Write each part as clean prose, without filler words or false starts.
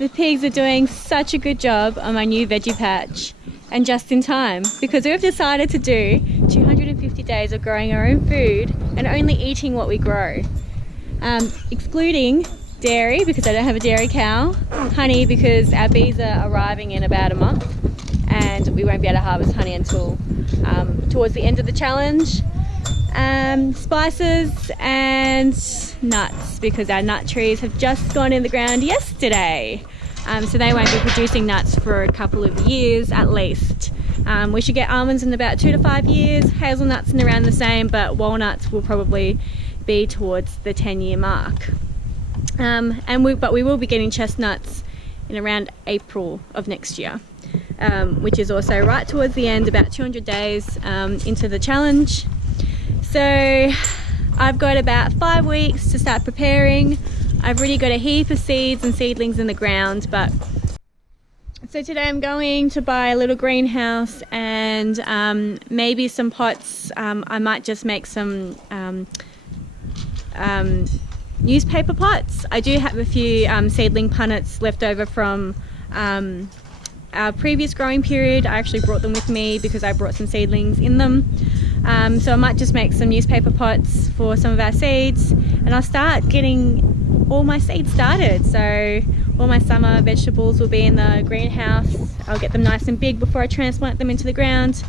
The pigs are doing such a good job on my new veggie patch, and just in time, because we've decided to do 250 days of growing our own food and only eating what we grow. Excluding dairy, because I don't have a dairy cow, honey, because our bees are arriving in about a month and we won't be able to harvest honey until towards the end of the challenge. Spices and nuts, because our nut trees have just gone in the ground yesterday, so they won't be producing nuts for a couple of years at least. We should get almonds in about 2 to 5 years, hazelnuts in around the same, but walnuts will probably be towards the 10-year mark. But we will be getting chestnuts in around April of next year, which is also right towards the end, about 200 days into the challenge. So I've got about 5 weeks to start preparing. I've already got a heap of seeds and seedlings in the ground, but so today I'm going to buy a little greenhouse and maybe some pots. I might just make some newspaper pots. I do have a few seedling punnets left over from our previous growing period. I actually brought them with me because I brought some seedlings in them. So I might just make some newspaper pots for some of our seeds, and I'll start getting all my seeds started. So all my summer vegetables will be in the greenhouse. I'll get them nice and big before I transplant them into the ground.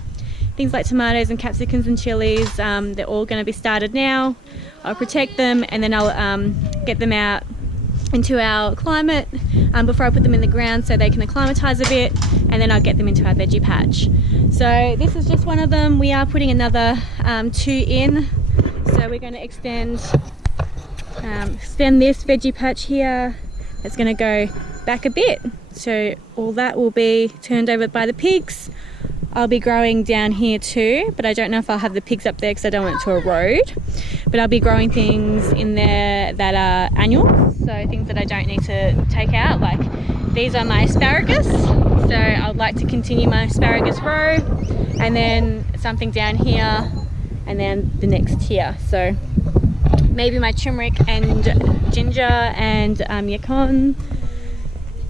Things like tomatoes and capsicums and chilies, they're all going to be started now. I'll protect them and then I'll get them out into our climate before I put them in the ground so they can acclimatise a bit, and then I'll get them into our veggie patch. So this is just one of them. We are putting another 2 in, so we're going to extend this veggie patch here. It's going to go back a bit, so all that will be turned over by the pigs. I'll be growing down here too, but I don't know if I'll have the pigs up there because I don't want it to erode. But I'll be growing things in there that are annual, so things that I don't need to take out. Like these are my asparagus, so I'd like to continue my asparagus row, and then something down here, and then the next here. So maybe my turmeric and ginger and yacon.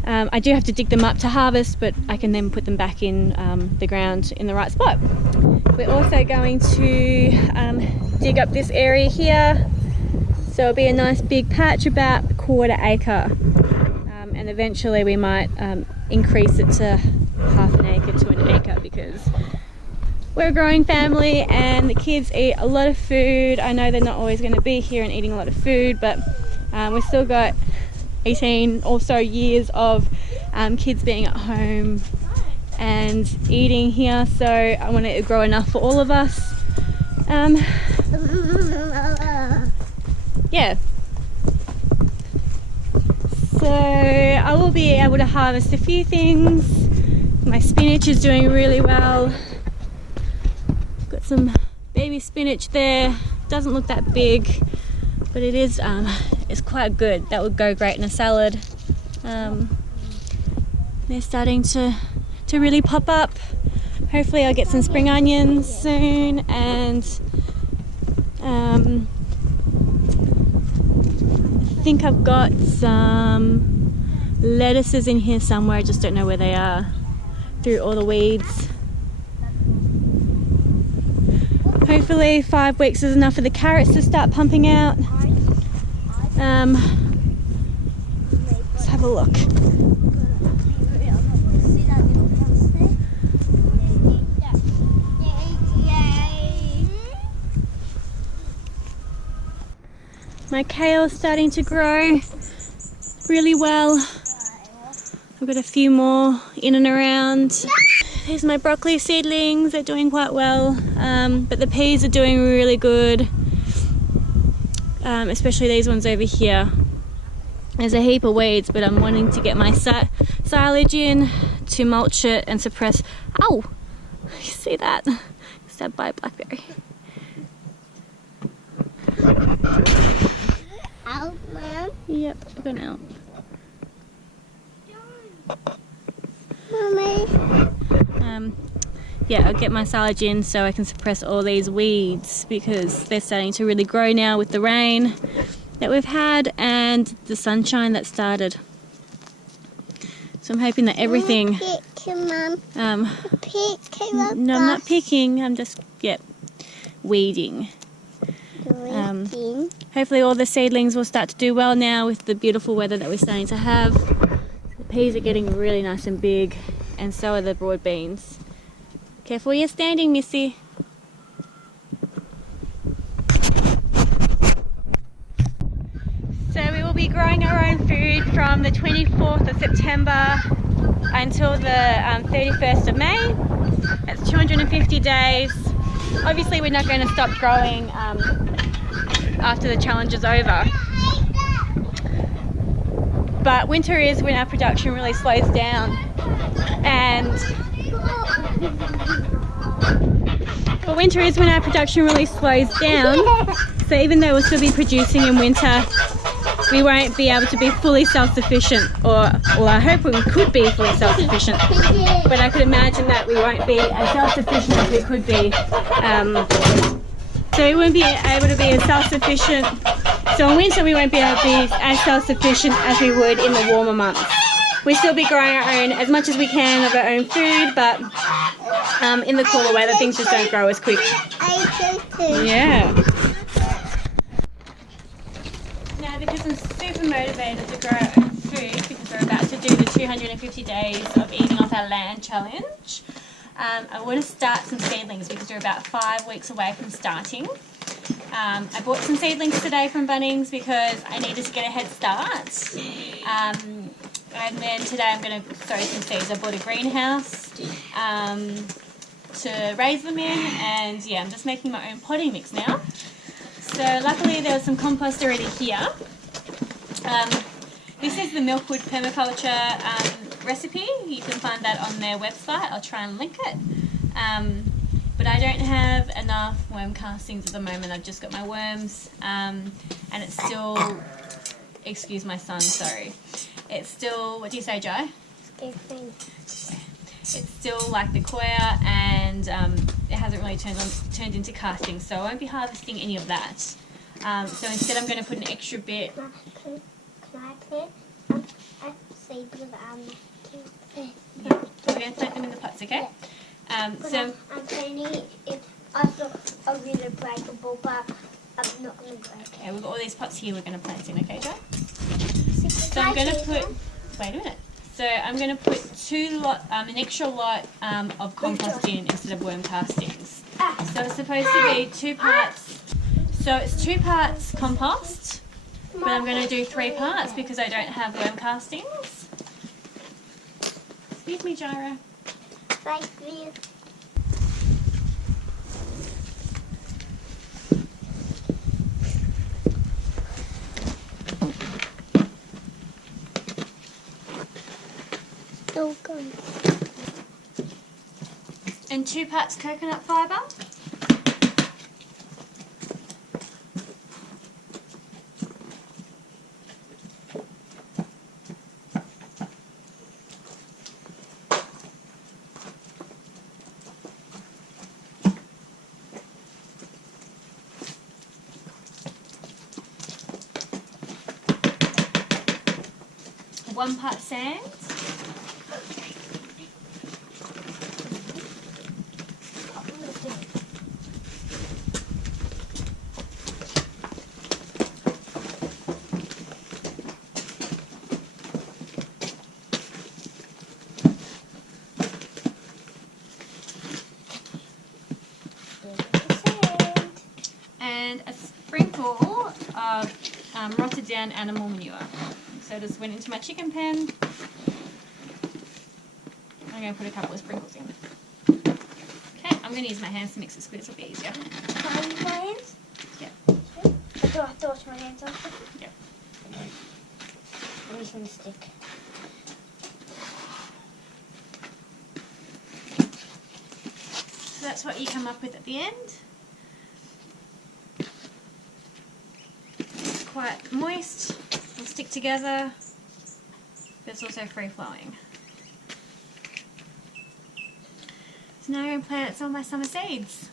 I do have to dig them up to harvest, but I can then put them back in the ground in the right spot. We're also going to dig up this area here, so it'll be a nice big patch, about 1/4 acre, and eventually we might increase it to 1/2 acre to 1 acre, because we're a growing family and the kids eat a lot of food. I know they're not always going to be here and eating a lot of food, but we've still got 18 or so years of kids being at home and eating here, so I want it to grow enough for all of us. Yeah, so I will be able to harvest a few things. My spinach is doing really well. Got some baby spinach there. Doesn't look that big, but it is it's quite good. That would go great in a salad. They're starting to really pop up. Hopefully I'll get some spring onions soon, and I think I've got some lettuces in here somewhere. I just don't know where they are through all the weeds. Hopefully 5 weeks is enough for the carrots to start pumping out. Let's have a look. My kale's starting to grow really well. I've got a few more in and around. Here's my broccoli seedlings, they're doing quite well, but the peas are doing really good, especially these ones over here. There's a heap of weeds, but I'm wanting to get my silage in to mulch it and suppress. Ow! You see that? Stabbed by a blackberry. Out, Mom? Yep, I've gone out. Mommy. Yeah, I'll get my silage in so I can suppress all these weeds, because they're starting to really grow now with the rain that we've had and the sunshine that started. So I'm hoping that everything... Mum. No, I'm not picking. I'm just, weeding. Weeding. Hopefully all the seedlings will start to do well now with the beautiful weather that we're starting to have. The peas are getting really nice and big, and so are the broad beans. Careful where you're standing, Missy. So we will be growing our own food from the 24th of September until the 31st of May. That's 250 days. Obviously we're not going to stop growing after the challenge is over. But winter is when our production really slows down. So even though we'll still be producing in winter, we won't be able to be fully self-sufficient, or well, I hope we could be fully self-sufficient, but I could imagine that we won't be as self-sufficient as we could be. So we won't be able to be as self-sufficient. So in winter we won't be able to be as self-sufficient as we would in the warmer months. We still be growing our own, as much as we can, of our own food, but in the cooler weather things just don't grow as quick. Yeah. Now, because I'm super motivated to grow our own food, because we're about to do the 250 days of eating off our land challenge, I want to start some seedlings because we're about 5 weeks away from starting. I bought some seedlings today from Bunnings because I needed to get a head start. And then today I'm going to sow some seeds. I bought a greenhouse to raise them in, and yeah, I'm just making my own potting mix now. So luckily there was some compost already here. This is the Milkwood permaculture recipe. You can find that on their website. I'll try and link it. But I don't have enough worm castings at the moment. I've just got my worms, and it's still, excuse my son, sorry. It's still, what do you say, Jai? It's still like the coir, and it hasn't really turned into castings, so I won't be harvesting any of that. So instead I'm going to put an extra bit. Can I put a seed with Yeah, we're going to plant them in the pots, okay? So I'm planning it. I thought I was going to breakable, but I'm not going to break it. okay, we've got all these pots here we're going to plant in, okay, Jai? So I'm going to put, wait a minute. So I'm going to put an extra lot of compost in instead of worm castings. So it's supposed to be 2 parts. So it's 2 parts compost, but I'm going to do 3 parts because I don't have worm castings. Excuse me, Jira. Thank you. Still going. And 2 parts coconut fibre. One part sand. And a sprinkle of rotted down animal manure. So this went into my chicken pen. I'm going to put a couple of sprinkles in. Okay, I'm going to use my hands to mix this because it'll be easier. Can I use my hands? Yeah. I thought to wash my hands off. Yeah. I'm just going to stick. So that's what you come up with at the end. It's quite moist, it'll stick together, but it's also free flowing. So now I'm going to plant some of my summer seeds.